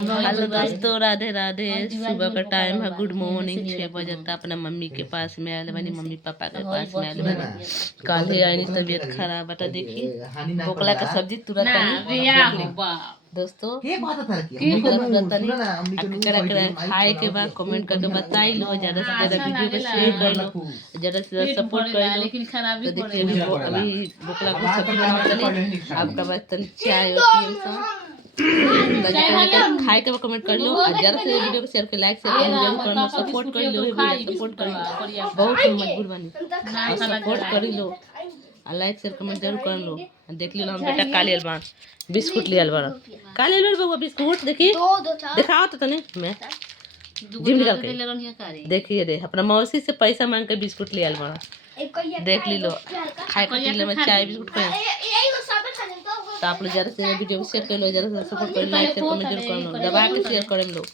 हेलो दोस्तों, राधे राधे। सुबह का टाइम है, गुड मॉर्निंग। 6 बजे तक अपना मम्मी के पास में आयल बनी, मम्मी पापा के पास में आयल बनी। कल ही आई तबीयत खराब बता, देखी बोकला का सब्जी तुरंत दोस्तों खाए के बाद कमेंट करके बताई लो, ज्यादा से ज्यादा वीडियो को शेयर कर लो, ज्यादा से ज्यादा सपोर्ट कर लो। तो देखिए अभी बोकला को सब्जी बनाते आपका बाद चाय खाए के कमेंट कर लो, और ज्यादा से वीडियो को शेयर कर, लाइक शेयर जरूर कर लो, सपोर्ट कर लो, सपोर्ट कर लो, बहुत मजबूर बनी सपोर्ट कर लो, और लाइक शेयर कमेंट जरूर कर लो। देख लो हम बेटा काले अलबान बिस्कुट लियल बड़ा काले अलबान बबुआ बिस्कुट देखी दिखाओ तो तने मैं जिम निकाल के देखिए रे अपना मौसी से पैसा मांग के बिस्कुट लियल बड़ा देख ली लो खाए के में चाय बिस्कुट पे। तो आप लोग ज़्यादा से वीडियो को शेयर कर लो, ज़्यादा से सपोर्ट कर लो, लाइक शेयर कमेंट जरूर कर लो, दबा के शेयर करें लोग।